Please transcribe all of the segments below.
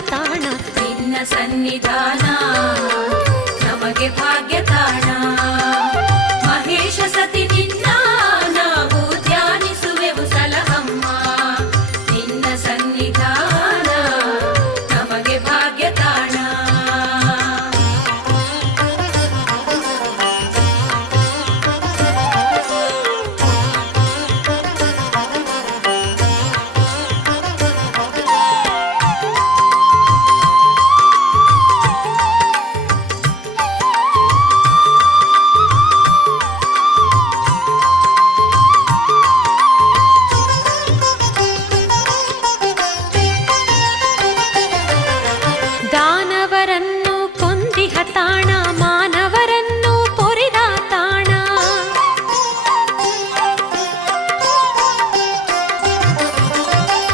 ತಾಣ. ನಿನ್ನ ಸನ್ನಿಧಾನ ನಮಗೆ ಭಾಗ್ಯ ತಾಣ. ಮಹೇಶ ಸತಿ ನಿನ್ನ ನಾವು ಧ್ಯಾನಿಸುವೆವು ಸಲಹಮ್ಮ. ನಿನ್ನ ಸನ್ನಿಧಾನ ನಮಗೆ ಭಾಗ್ಯ ತಾಣ. ದಾನವರನ್ನು ಕೊಂದಿಹ ತಾಣ, ಮಾನವರನ್ನು ಪೊರೆದ ತಾಣ.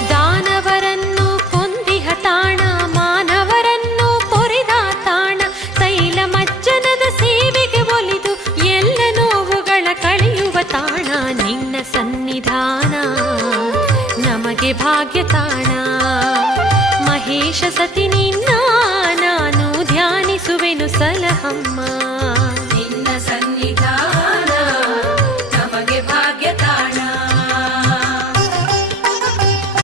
ದಾನವರನ್ನು ಕೊಂದಿಹ ತಾಣ, ಮಾನವರನ್ನು ಪೊರೆದ ತಾಣ. ತೈಲ ಮಜ್ಜನದ ಸೇವೆಗೆ ಒಲಿದು ಎಲ್ಲ ನೋವುಗಳ ಕಳೆಯುವ ತಾಣ. ನಿನ್ನ ಸನ್ನಿಧಾನ ನಮಗೆ ಭಾಗ್ಯ ತಾಣ. ಮಹೇಶ ಸತಿ ನಿನ್ನ ನಾನು ಧ್ಯಾನಿಸುವೆನು ಸಲಹಮ್ಮ.